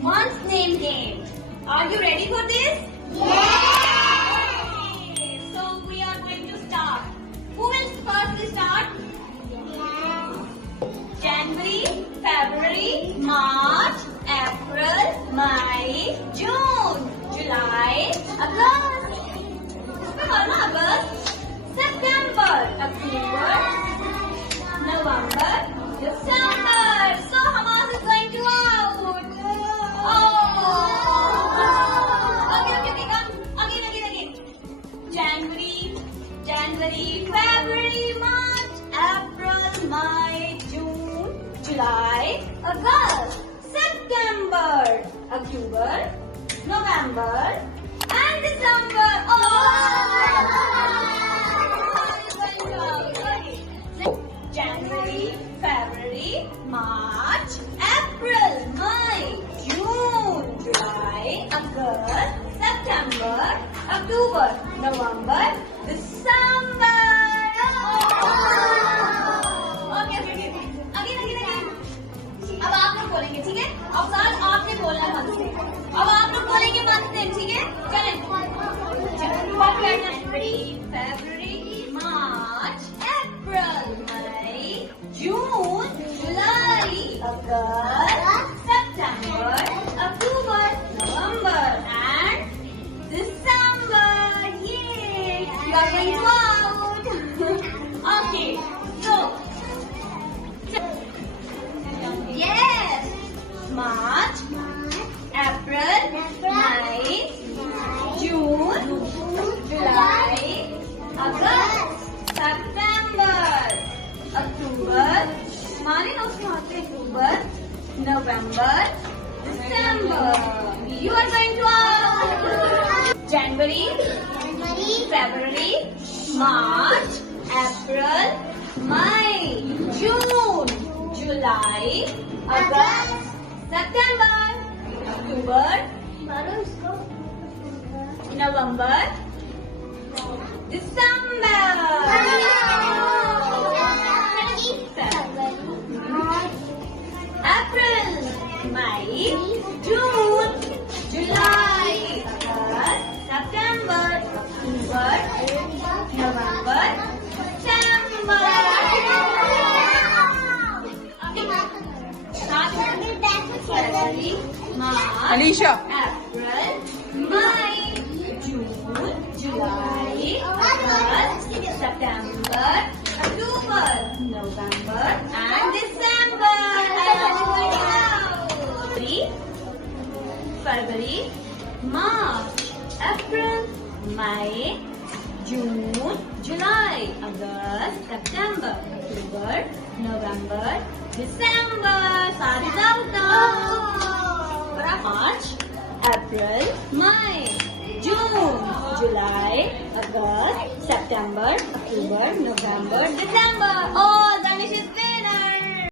month's name game. Are you ready for this? Okay, so we are going to start. Who will first start? January, February, March, April, May, June, July, August. August, September, October, November, December. So Hamas is going to out. Okay, come. Again. January, February, March, April, May, June, July, August, September, October, November, and December. January, February, March, April, May, June, July, August, September, October, November, December. Okay. Again. अब आप लोग बोलेंगे, ठीक है? अब साथ आपने बोलना है मन से. अब आप लोग बोलेंगे मन से, ठीक है? चलें. January, February, March, April, May, June, July, August, September, October, November, and December. Yay! You are going to out. Okay, so yes, March, April, May, June, July, August, September, October, हमारे नोट्स में होते हैं October, November, December. You are going to January, February, March, April, May, June, July, August, September, October, November, December. April, May, June, July, August, September, October, November, December. February, March, Alicia. April, May, June, July, August, September, October, November, and December. February, March, April, May, June, July, August, September, October, November, December. सारे नाम March, April, May, June, July, August, September, October, November, December. Oh, Danish is